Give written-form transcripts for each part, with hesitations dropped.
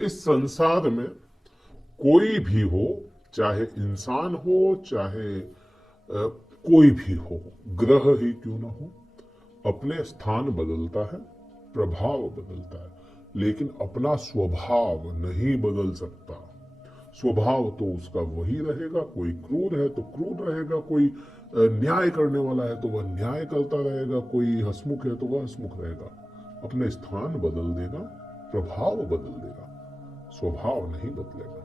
इस संसार में कोई भी हो, चाहे इंसान हो, चाहे कोई भी हो, ग्रह ही क्यों ना हो, अपने स्थान बदलता है, प्रभाव बदलता है, लेकिन अपना स्वभाव नहीं बदल सकता। स्वभाव तो उसका वही रहेगा। कोई क्रूर है तो क्रूर रहेगा, कोई न्याय करने वाला है तो वह न्याय करता रहेगा, कोई हंसमुख है तो वह हंसमुख रहेगा। अपने स्थान बदल देगा, प्रभाव बदल देगा, स्वभाव नहीं बदलेगा।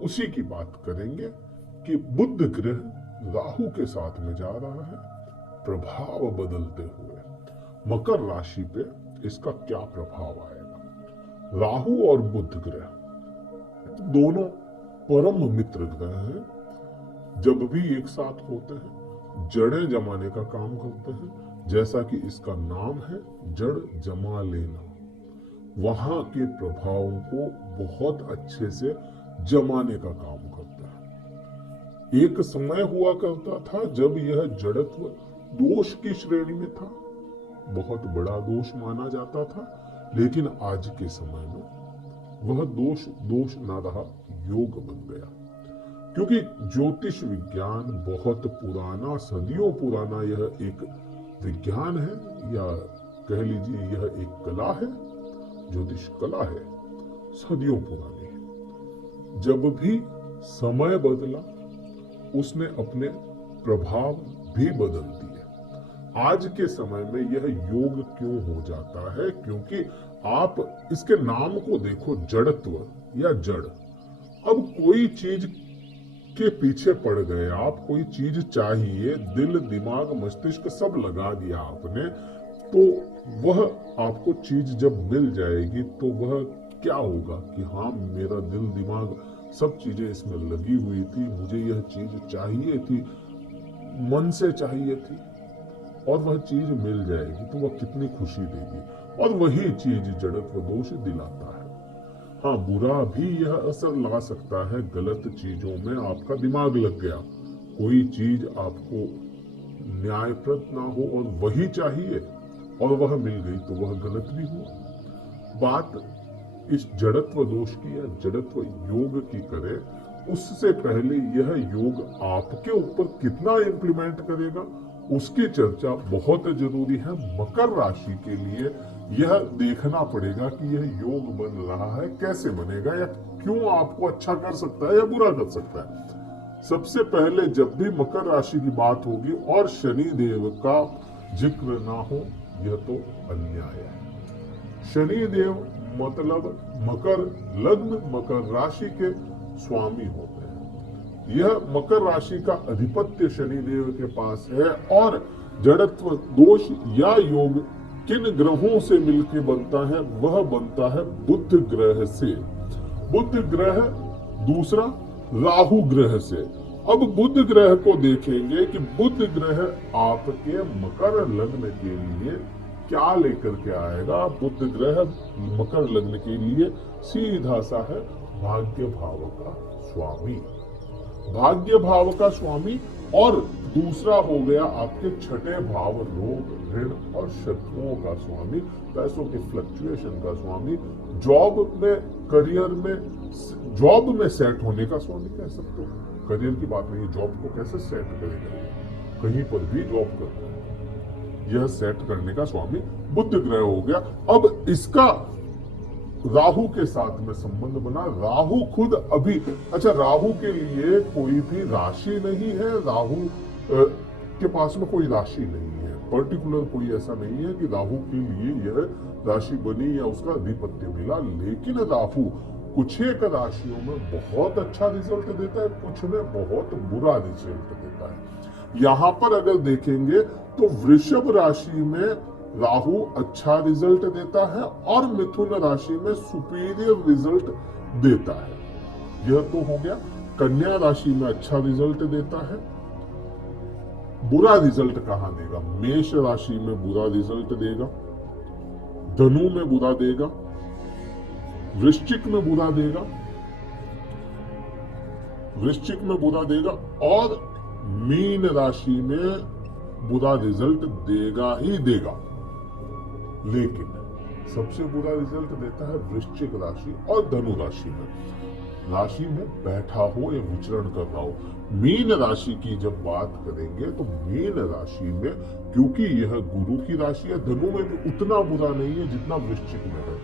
उसी की बात करेंगे कि बुध ग्रह राहु के साथ में जा रहा है, प्रभाव बदलते हुए मकर राशि पे इसका क्या प्रभाव आएगा। राहु और बुध ग्रह दोनों परम मित्र ग्रह हैं। जब भी एक साथ होते हैं जड़ें जमाने का काम करते हैं। जैसा कि इसका नाम है, जड़ जमा लेना, वहां के प्रभावों को बहुत अच्छे से जमाने का काम करता है। एक समय हुआ करता था जब यह जड़त्व दोष की श्रेणी में था, बहुत बड़ा दोष माना जाता था, लेकिन आज के समय में वह दोष ना रहा, योग बन गया। क्योंकि ज्योतिष विज्ञान बहुत पुराना, सदियों पुराना यह एक विज्ञान है, या कह लीजिए यह एक कला है। ज्योतिष कला है, सदियों पुरानी है। जब भी समय बदला उसने अपने प्रभाव भी बदल दिए। आज के समय में यह योग क्यों हो जाता है? क्योंकि आप इसके नाम को देखो, जड़त्व या जड़। अब कोई चीज के पीछे पड़ गए आप, कोई चीज चाहिए, दिल दिमाग मस्तिष्क सब लगा दिया आपने, तो वह आपको चीज जब मिल जाएगी तो वह क्या होगा कि हाँ, मेरा दिल दिमाग सब चीजें इसमें लगी हुई थी, मुझे यह चीज चाहिए थी, मन से चाहिए थी, और वह चीज मिल जाएगी तो वह कितनी खुशी देगी। और वही चीज जड़त्व दोष दिलाता है। हाँ, बुरा भी यह असर ला सकता है, गलत चीजों में आपका दिमाग लग गया, कोई चीज आपको न्यायप्रद ना हो और वही चाहिए और वह मिल गई तो वह गलत भी हुआ। बात इस जड़त्व दोष की या जड़त्व योग की करें, उससे पहले यह योग आपके ऊपर कितना इंप्लीमेंट करेगा उसकी चर्चा बहुत जरूरी है। मकर राशि के लिए यह देखना पड़ेगा कि यह योग बन रहा है, कैसे बनेगा, या क्यों आपको अच्छा कर सकता है या बुरा कर सकता है। सबसे पहले जब भी मकर राशि की बात होगी और शनि देव का जिक्र ना हो, यह तो अन्याय है। शनि देव मतलब मकर लग्न, मकर राशि के स्वामी होते हैं। यह मकर राशि का अधिपत्य शनि देव के पास है, और जड़त्व दोष या योग किन ग्रहों से मिलकर बनता है? वह बनता है बुध ग्रह से। बुध ग्रह दूसरा राहु ग्रह से। अब बुध ग्रह को देखेंगे कि बुध ग्रह आपके मकर लग्न के लिए क्या लेकर के आएगा। बुध ग्रह मकर लग्न के लिए सीधा सा है भाग्य भाव का स्वामी, भाग्य भाव का स्वामी। और दूसरा हो गया आपके छठे भाव, रोग ऋण और शत्रुओं का स्वामी, पैसों के फ्लक्चुएशन का स्वामी, जॉब में, करियर में, जॉब में सेट होने का स्वामी कह सकते हो। करियर की बात नहीं, जॉब को कैसे सेट करेगा, कहीं पर भी जॉब करना है, यह सेट करने का स्वामी बुध ग्रह हो गया। अब इसका राहु के साथ में संबंध बना। राहु खुद अभी, अच्छा, राहु के लिए कोई भी राशि नहीं है, राहु के पास में कोई राशि नहीं है, पर्टिकुलर कोई ऐसा नहीं है कि राहु के लिए यह राशि बनी या उसका अधिपत्य मिला। लेकिन राहु कुछ एक राशियों में बहुत अच्छा रिजल्ट देता है, कुछ में बहुत बुरा रिजल्ट देता है। यहां पर अगर देखेंगे तो वृषभ राशि में राहु अच्छा रिजल्ट देता है और मिथुन राशि में सुपीरियर रिजल्ट देता है। यह तो हो गया। कन्या राशि में अच्छा रिजल्ट देता है। बुरा रिजल्ट कहां देगा? मेष राशि में बुरा रिजल्ट देगा, धनु में बुरा देगा, वृश्चिक में बुरा देगा, वृश्चिक में बुरा देगा, और मीन राशि में बुरा रिजल्ट देगा ही देगा। लेकिन सबसे बुरा रिजल्ट देता है वृश्चिक राशि और धनु राशि में। राशि में बैठा हो या विचरण कर रहा हो। मीन राशि की जब बात करेंगे तो मीन राशि में, क्योंकि यह गुरु की राशि है, धनु में भी उतना बुरा नहीं है जितना वृश्चिक में है।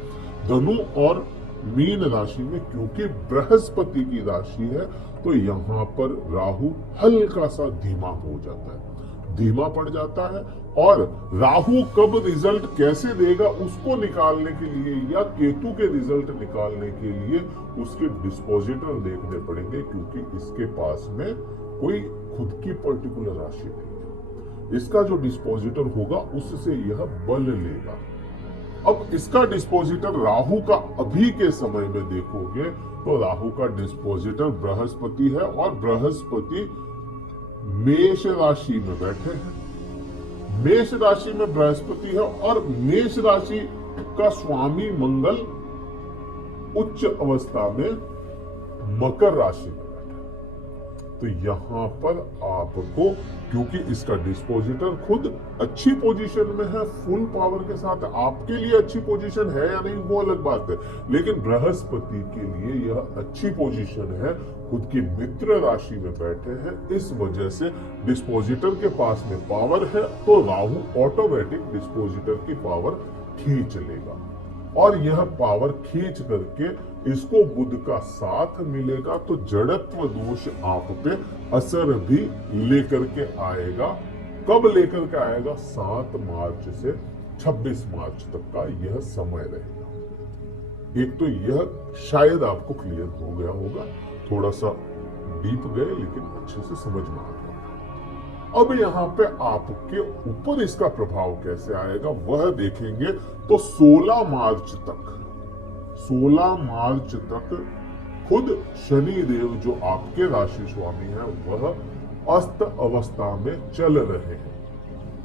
धनु और मीन राशि में क्योंकि बृहस्पति की राशि है, तो यहाँ पर राहु हल्का सा धीमा हो जाता है, धीमा पड़ जाता है। और राहु कब रिजल्ट कैसे देगा उसको निकालने के लिए, या केतु के रिजल्ट निकालने के लिए उसके डिस्पोजिटर देखने पड़ेंगे, क्योंकि इसके पास में कोई खुद की पर्टिकुलर राशि नहीं है। इसका जो डिस्पोजिटर होगा उससे यह बल लेगा। अब इसका डिस्पोजिटर राहु का अभी के समय में देखोगे तो राहु का डिस्पोजिटर बृहस्पति है, और बृहस्पति मेष राशि में बैठे हैं। मेष राशि में बृहस्पति है और मेष राशि का स्वामी मंगल उच्च अवस्था में मकर राशि में बैठा है। तो यहां पर आपको, क्योंकि इसका डिस्पोजिटर खुद अच्छी पोजीशन में है, फुल पावर के साथ, आपके लिए अच्छी पोजीशन है या नहीं वो अलग बात है, लेकिन बृहस्पति के लिए यह अच्छी पोजीशन है, खुद की मित्र राशि में बैठे हैं। इस वजह से डिस्पोजिटर के पास में पावर है, तो राहु ऑटोमेटिक डिस्पोजिटर की पावर खींच लेगा, और यह पावर खींच करके इसको बुध का साथ मिलेगा, तो जड़त्व दोष आप पे असर भी लेकर के आएगा। कब लेकर के आएगा? 7 मार्च से 26 मार्च तक का यह समय रहेगा। एक तो यह शायद आपको क्लियर हो गया होगा, थोड़ा सा डीप गए लेकिन अच्छे से समझ में आ गया। अब यहाँ पे आपके ऊपर इसका प्रभाव कैसे आएगा वह देखेंगे। तो 16 मार्च तक खुद शनि देव जो आपके राशि स्वामी है वह अस्त अवस्था में चल रहे हैं।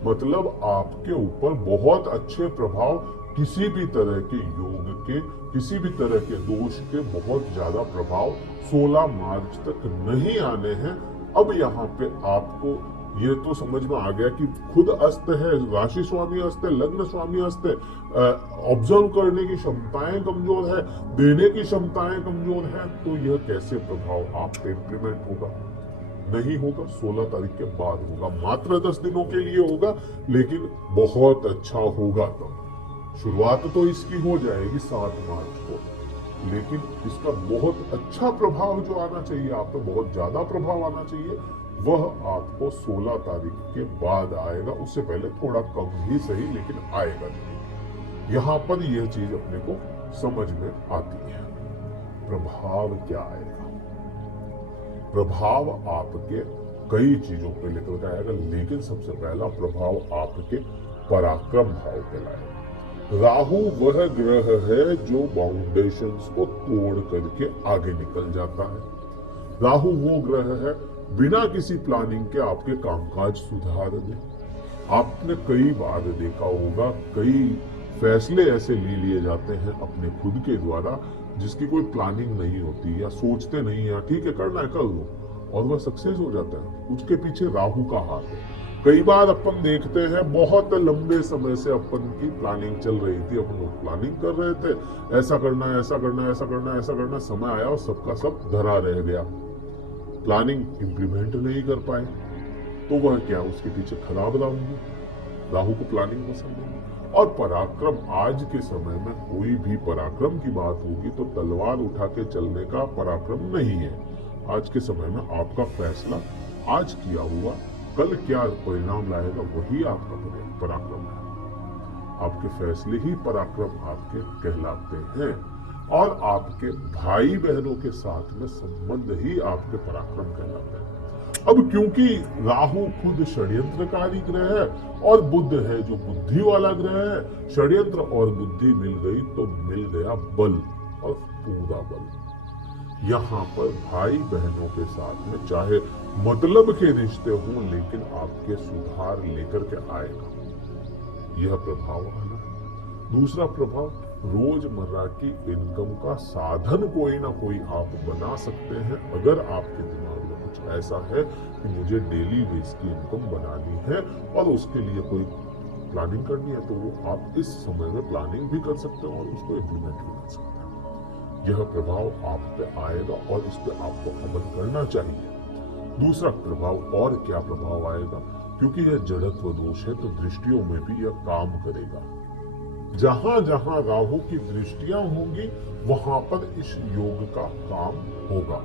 मतलब आपके ऊपर बहुत अच्छे प्रभाव, किसी भी तरह के योग के, किसी भी तरह के दोष के बहुत ज्यादा प्रभाव 16 मार्च तक नहीं आने हैं। अब यहाँ पे आपको ये तो समझ में आ गया कि खुद अस्त है, राशि स्वामी अस्त है, लग्न स्वामी अस्त है, ऑब्जर्व करने की क्षमताएं कमजोर है, देने की क्षमताएं कमजोर है, तो यह कैसे प्रभाव आप पे इम्प्लीमेंट होगा? नहीं होगा, 16 तारीख के बाद होगा। मात्र 10 दिनों के लिए होगा, लेकिन बहुत अच्छा होगा। तब शुरुआत तो इसकी हो जाएगी 7 मार्च को, लेकिन इसका बहुत अच्छा प्रभाव जो आना चाहिए, आप पे बहुत ज्यादा प्रभाव आना चाहिए, वह आपको 16 तारीख के बाद आएगा। उससे पहले थोड़ा कम ही सही, लेकिन आएगा जरूर। यहाँ पर यह चीज अपने को समझ में आती है। प्रभाव क्या आएगा? प्रभाव आपके कई चीजों पे लेकर के आएगा, लेकिन सबसे पहला प्रभाव आपके पराक्रम भाव पे लाएगा। राहु वह ग्रह है जो बाउंडेशंस को तोड़ करके आगे निकल जाता है। राहु वो ग्रह है बिना किसी प्लानिंग के आपके कामकाज सुधार दे। आपने कई बार देखा होगा, कई फैसले ऐसे ले लिए जाते हैं अपने खुद के द्वारा जिसकी कोई प्लानिंग नहीं होती, या सोचते नहीं है ठीक है करना है कर लो, और वह सक्सेस हो जाता है। उसके पीछे राहु का हाथ है। कई बार अपन देखते हैं बहुत लंबे समय से अपन की प्लानिंग चल रही थी, अपन लोग प्लानिंग कर रहे थे, ऐसा करना है, ऐसा करना है, ऐसा करना है, ऐसा करना है, समय आया और सबका सब धरा रह गया, प्लानिंग इंप्लीमेंट नहीं कर पाए, तो वह क्या उसके पीछे खराब राहु को प्लानिंग पसंद नहीं। और पराक्रम, आज के समय में कोई भी पराक्रम की बात होगी तो तलवार उठा के चलने का पराक्रम नहीं है। आज के समय में आपका फैसला आज किया हुआ कल क्या परिणाम लाएगा वही आपका पराक्रम है। आपके फैसले ही पराक्रम आपके कहलाते हैं, और आपके भाई बहनों के साथ में संबंध ही आपके पराक्रम कहलाते हैं। अब क्योंकि राहु खुद षड्यंत्रकारी ग्रह है और बुध है जो बुद्धि वाला ग्रह है, षड्यंत्र और बुद्धि मिल गई तो मिल गया बल, और पूरा बल। यहाँ पर भाई बहनों के साथ में चाहे मतलब के रिश्ते हों, लेकिन आपके सुधार लेकर के आएगा, यह प्रभाव आना है। दूसरा प्रभाव, रोजमर्रा की इनकम का साधन कोई ना कोई आप बना सकते हैं। अगर आपके दिमाग में कुछ ऐसा है कि मुझे डेली बेस की इनकम बनानी है और उसके लिए कोई प्लानिंग करनी है तो वो आप इस समय में प्लानिंग भी कर सकते हो और उसको इम्प्लीमेंट भी कर सकते हैं। यह प्रभाव आप पे आएगा और इस पे आपको अमल करना चाहिए। दूसरा प्रभाव, और क्या प्रभाव आएगा, क्योंकि यह जड़त्व दोष है तो दृष्टियों में भी यह काम करेगा। जहां जहां राहु की दृष्टियां होंगी वहां पर इस योग का काम होगा।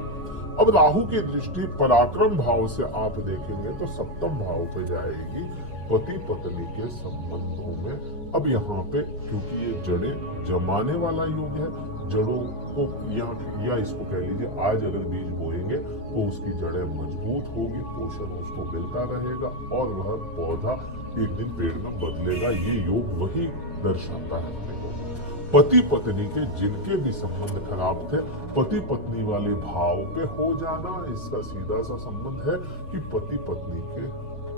अब राहु की दृष्टि पराक्रम भाव से आप देखेंगे तो सप्तम भाव पे जाएगी, पति पत्नी के संबंधों में। अब यहाँ पे क्योंकि ये जड़े जमाने वाला योग है, जड़ों को या इसको कह लीजिए आज अगर बीज बोएंगे तो उसकी जड़ें मजबूत होगी, पोषण उसको मिलता रहेगा और वह पौधा एक दिन पेड़ में बदलेगा। ये योग वही दर्शाता है अपने को। पति पत्नी के जिनके भी संबंध खराब थे, पति पत्नी वाले भाव पे हो जाना, इसका सीधा सा संबंध है कि पति पत्नी के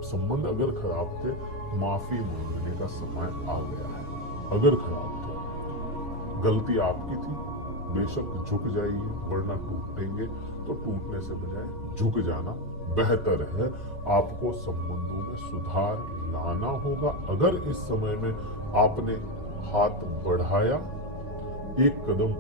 संबंध अगर खराब थे, माफी मांगने का समय आ गया है। अगर खराब थे, गलती आपकी थी, बेशक झुक जाइए, वरना टूटेंगे तो टूटने से बजाय झुक जाना बेहतर है। आपको संबंधों में सुधार लाना होगा। अगर इस समय में आपने हाथ बढ़ाया, एक कदम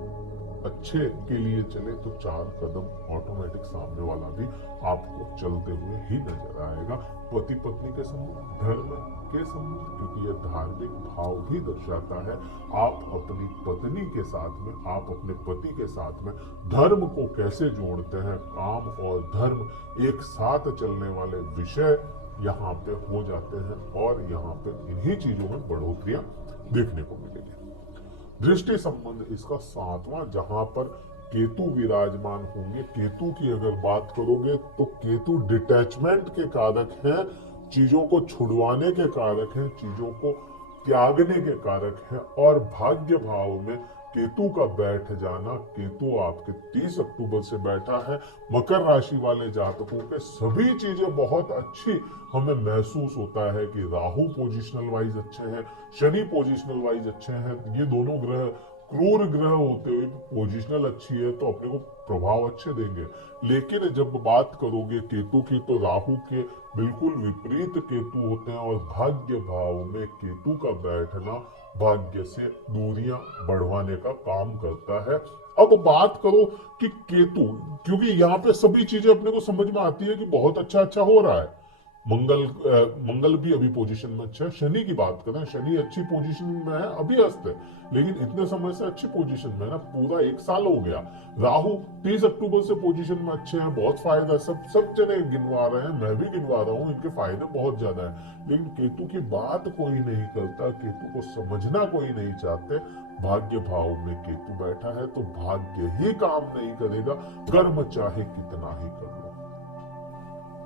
अच्छे के लिए चले तो 4 कदम ऑटोमेटिक सामने वाला भी आपको चलते हुए ही नजर आएगा। पति पत्नी के संबंध, धर्म के संबंध, क्योंकि यह धार्मिक भाव भी दर्शाता है। आप अपनी पत्नी के साथ में, आप अपने पति के साथ में धर्म को कैसे जोड़ते हैं, काम और धर्म एक साथ चलने वाले विषय यहाँ पे हो जाते हैं और यहाँ पे इन्हीं चीजों में बढ़ोतरियां देखने को मिलेगी। दृष्टि संबंध इसका 7वां, जहां पर केतु विराजमान होंगे। केतु की अगर बात करोगे तो केतु डिटैचमेंट के कारक हैं, चीजों को छुड़वाने के कारक हैं, चीजों को त्यागने के कारक हैं। और भाग्य भाव में केतु का बैठ जाना, केतु आपके 30 अक्टूबर से बैठा है। मकर राशि वाले जातकों के सभी चीजें बहुत अच्छी हमें महसूस होता है कि राहु पोजिशनल वाइज अच्छे हैं, शनि पोजिशनल वाइज अच्छे हैं। ये दोनों ग्रह क्रूर ग्रह होते हुए पोजिशनल अच्छी है तो अपने को प्रभाव अच्छे देंगे। लेकिन जब बात करोगे केतु की तो राहु के बिल्कुल विपरीत केतु होते हैं और भाग्य भाव में केतु का बैठना भाग्य से दूरियां बढ़वाने का काम करता है। अब बात करो कि केतु, क्योंकि यहाँ पे सभी चीजें अपने को समझ में आती है कि बहुत अच्छा हो रहा है। मंगल भी अभी पोजीशन में अच्छा है। शनि की बात करें, शनि अच्छी पोजीशन में है, अभी अस्त है लेकिन इतने समय से अच्छी पोजीशन में है ना, पूरा 1 साल हो गया। राहु 30 अक्टूबर से पोजीशन में अच्छे हैं, बहुत फायदा है। सब जने गिनवा रहे हैं, मैं भी गिनवा रहा हूँ, इनके फायदे बहुत ज्यादा है। लेकिन केतु की बात कोई नहीं करता, केतु को समझना कोई नहीं चाहते। भाग्य भाव में केतु बैठा है तो भाग्य ही काम नहीं करेगा, कर्म चाहे कितना ही कर लो।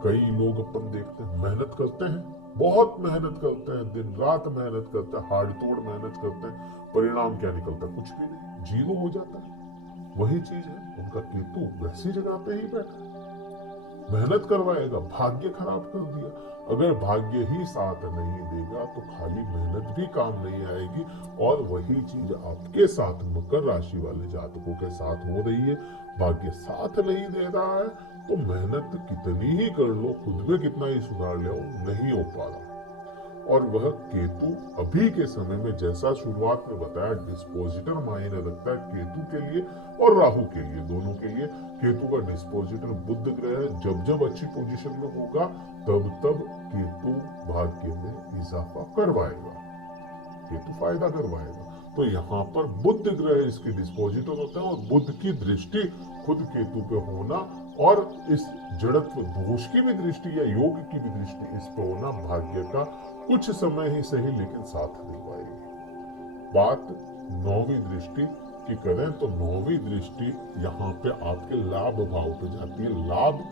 कई लोग अपन देखते हैं, मेहनत करते हैं, बहुत मेहनत करते हैं, दिन रात मेहनत करते हैं, हार्ड तोड़ मेहनत करते हैं, परिणाम क्या निकलता है? कुछ भी नहीं, जीरो हो जाता है। वही चीज है, उनका केतु वैसी जगह पे ही बैठा है, मेहनत करवाएगा, भाग्य खराब कर दिया। अगर भाग्य ही साथ नहीं देगा तो खाली मेहनत भी काम नहीं आएगी। और वही चीज आपके साथ मकर राशि वाले जातकों के साथ हो रही है। भाग्य साथ नहीं दे रहा है तो मेहनत कितनी ही कर लो, खुद में कितना ही सुधार ले, नहीं हो पा रहा। और वह केतु अभी के समय में, जैसा शुरुआत में बताया, डिस्पोजिटर मायने रखता है केतु के लिए और राहु के लिए, दोनों के लिए। केतु का डिस्पोजिटर बुध ग्रह है, जब अच्छी पोजीशन में होगा तब केतु भाग्य में इजाफा करवाएगा, केतु फायदा करवाएगा। तो यहाँ पर बुध ग्रह इसके डिस्पोजिटर होता है और बुध की दृष्टि खुद केतु पे होना और इस जड़त्व दोष की भी दृष्टि या योग की भी दृष्टि इस पे होना भाग्य का कुछ समय ही सही लेकिन साथ नहीं पाएगी। बात 9वीं दृष्टि की करें तो 9वीं दृष्टि यहाँ पे आपके लाभ भाव पे जाती है, लाभ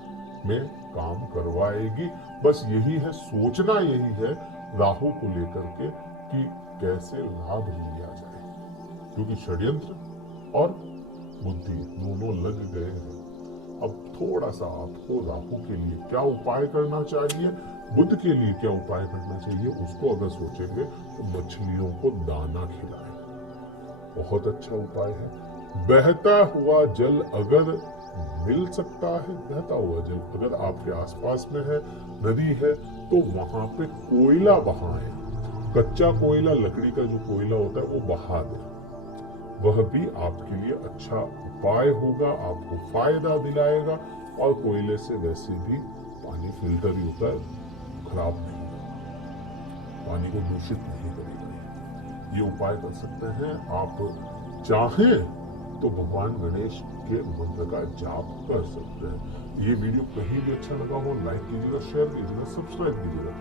में काम करवाएगी। बस यही है, सोचना यही है राहु को लेकर के कि कैसे लाभ लिया जाए, क्योंकि षड्यंत्र और बुद्धि दोनों लग गए हैं। अब थोड़ा सा आपको राहु के लिए क्या उपाय करना चाहिए, बुध के लिए क्या उपाय करना चाहिए, उसको अगर सोचेंगे तो मछलियों को दाना खिलाएं, बहुत अच्छा उपाय है। बहता हुआ जल अगर मिल सकता है, बहता हुआ जल अगर आपके आसपास में है, नदी है, तो वहां पे कोयला बहाएं। कच्चा कोयला, लकड़ी का जो कोयला होता है वो बहा दे, वह भी आपके लिए अच्छा उपाय होगा, आपको फायदा दिलाएगा। और कोयले से वैसे भी पानी फिल्टर ही होता है, खराब नहीं होगा, पानी को दूषित नहीं करेगा। ये उपाय कर सकते हैं। आप चाहें तो भगवान गणेश के मंत्र का जाप कर सकते हैं। ये वीडियो कहीं भी अच्छा लगा हो लाइक कीजिएगा, शेयर कीजिएगा, सब्सक्राइब कीजिएगा।